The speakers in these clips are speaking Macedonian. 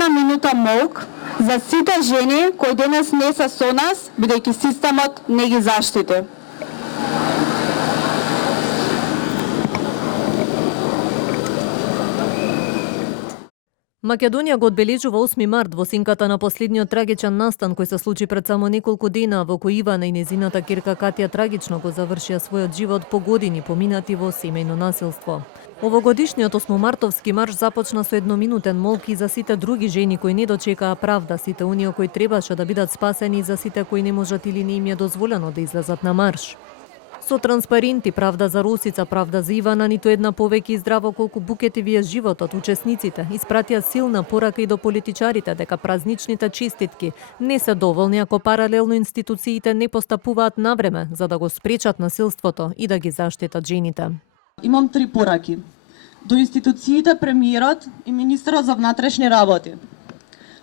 една минута молк за сите жени кои денес не се со нас, бидејќи системот не ги заштити. Македонија го одбележува 8 март во синката на последниот трагичен настан кој се случи пред само неколку дена во кој Ивана и незината ќерка Катја трагично го завршија својот живот по години поминати во семејно насилство. Овогодишниот 8-мартовски марш започна со едноминутен молк и за сите други жени кои не дочекаа правда, сите оние кои требаше да бидат спасени и за сите кои не можат или не им е дозволено да излезат на марш. Со транспаренти правда за Росица, правда за Ивана, ниту една повеќе и здраво колку букети вие животот, учесниците испратија силна порака и до политичарите дека празничните честитки не се доволни ако паралелно институциите не постапуваат навреме за да го спречат насилството и да ги заштитат жените. Имам 3 пораки. До институциите, премиерот и министерот за внатрешни работи.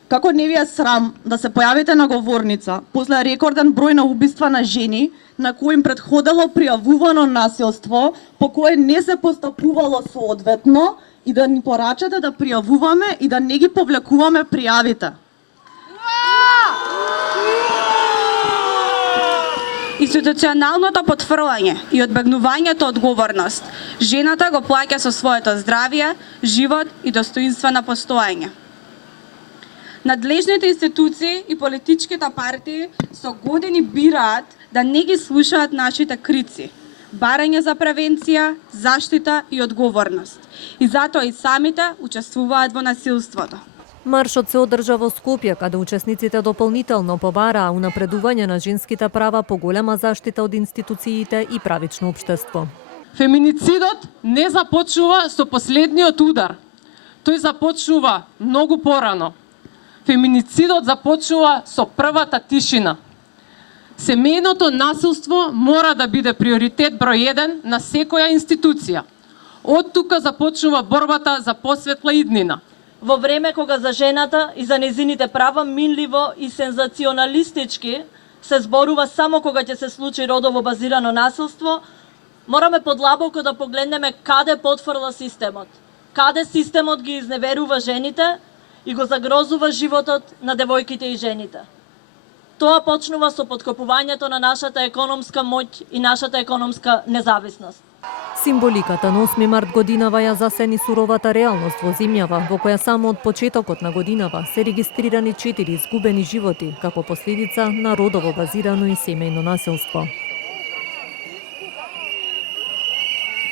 Како не ви е срам да се појавите на говорница после рекорден број на убиства на жени на кои им предходело пријавувано насилство по кое не се постапувало соодветно и да ни порачате да пријавуваме и да не ги повлекуваме пријавите. Институционалното потврлање и одбегнувањето одговорност жената го плаќа со своето здравје, живот и достоинствено постоење. Надлежните институции и политичките партии со години бираат да не ги слушаат нашите крици, барање за превенција, заштита и одговорност. И затоа и самите учествуваат во насилството. Маршот се одржа во Скопје, каде учесниците дополнително побараа унапредување на женските права, поголема заштита од институциите и правично општество. Феминицидот не започнува со последниот удар. Тој започнува многу порано. Феминицидот започнува со првата тишина. Семејното насилство мора да биде приоритет број 1 на секоја институција. Од тука започнува борбата за посветла иднина. Во време кога за жената и за незините права минливо и сензационалистички се зборува само кога ќе се случи родово базирано насилство, мораме подлабоко да погледнеме каде потфрла системот. Каде системот ги изневерува жените и го загрозува животот на девојките и жените. Тоа почнува со поткопувањето на нашата економска моќ и нашата економска независност. Символиката на 8 март годинава ја засени суровата реалност во земјава, во која само од почетокот на годинава се регистрирани 4 изгубени животи како последица на родово базирано и семејно насилство.